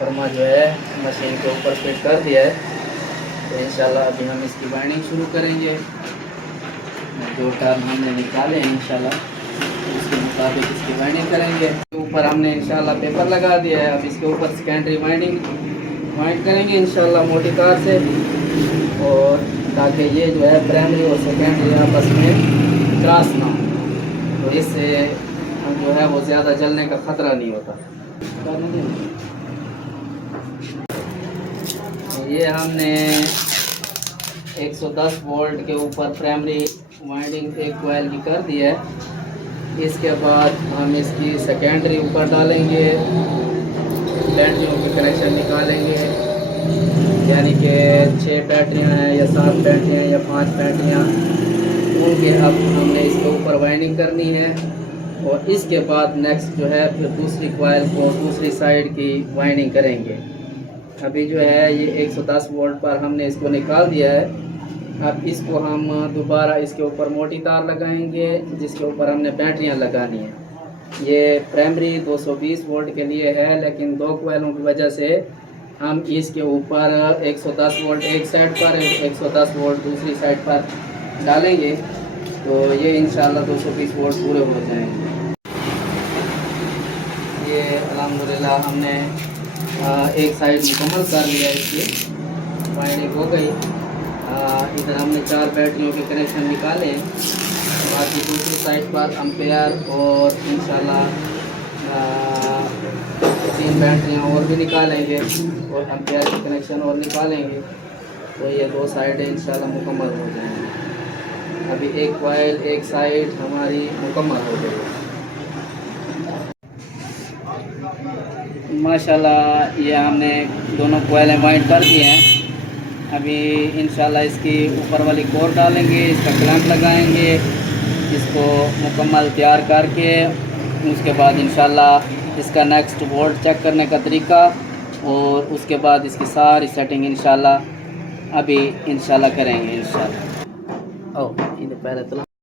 Transformer جو ہے machine کے اوپر فٹ کر دیا ہے. تو انشاءاللہ ابھی ہم اس کی وائنڈنگ شروع کریں گے. جو ٹرم ہم نے نکالے ہیں انشاءاللہ اس کے مطابق اس کی وائنڈنگ کریں گے. اوپر ہم نے انشاءاللہ پیپر لگا دیا ہے. اب اس کے اوپر سیکنڈری وائنڈ کریں گے انشاءاللہ موٹی تار سے, اور تاکہ یہ جو ہے پرائمری اور سیکنڈری آپس میں کراس نہ ہو, تو اس سے ہم جو ہے وہ زیادہ جلنے کا خطرہ نہیں ہوتا. یہ ہم نے 110 وولٹ کے اوپر پرائمری وائنڈنگ ایک کوائل کی کر دی ہے. اس کے بعد ہم اس کی سیکنڈری اوپر ڈالیں گے, بیٹریوں کے کنیکشن نکالیں گے, یعنی کہ 6 بیٹریاں ہیں یا 7 بیٹریاں یا 5 بیٹریاں, ان کے اب ہم نے اس کے اوپر وائنڈنگ کرنی ہے. اور اس کے بعد نیکسٹ جو ہے پھر دوسری کوائل کو دوسری سائڈ کی وائنڈنگ کریں گے. ابھی جو ہے یہ 110 وولٹ پر ہم نے اس کو نکال دیا ہے. اب اس کو ہم دوبارہ اس کے اوپر موٹی تار لگائیں گے جس کے اوپر ہم نے بیٹریاں لگانی ہیں. یہ پرائمری 220 وولٹ کے لیے ہے, لیکن 2 کوائلوں کی وجہ سے ہم اس کے اوپر 110 وولٹ ایک سائڈ پر 110 وولٹ دوسری سائڈ پر ڈالیں گے, تو یہ انشاءاللہ 220 وولٹ پورے ہو جائیں گے. یہ الحمدللہ ہم نے ایک سائڈ مکمل کر لیا, اس کی وائنڈنگ ہو گئی. ادھر ہم نے 4 بیٹریوں کے کنیکشن نکالے, باقی دوسری سائڈ پر امپیئر اور انشاءاللہ 3 بیٹریاں اور بھی نکالیں گے, اور امپیئر کے کنیکشن اور نکالیں گے, تو یہ 2 سائڈیں انشاءاللہ مکمل ہو جائیں گی. ابھی ایک کوائل ایک سائڈ ہماری مکمل ہو گئی. ماشاءاللہ یہ ہم نے دونوں کوائلیں وائنڈ کر دی ہیں. ابھی انشاءاللہ اس کی اوپر والی کور ڈالیں گے, اس کا کلمپ لگائیں گے, اس کو مکمل تیار کر کے اس کے بعد انشاءاللہ اس کا نیکسٹ وولٹ چیک کرنے کا طریقہ, اور اس کے بعد اس کی ساری سیٹنگ انشاءاللہ ابھی انشاءاللہ کریں گے انشاءاللہ.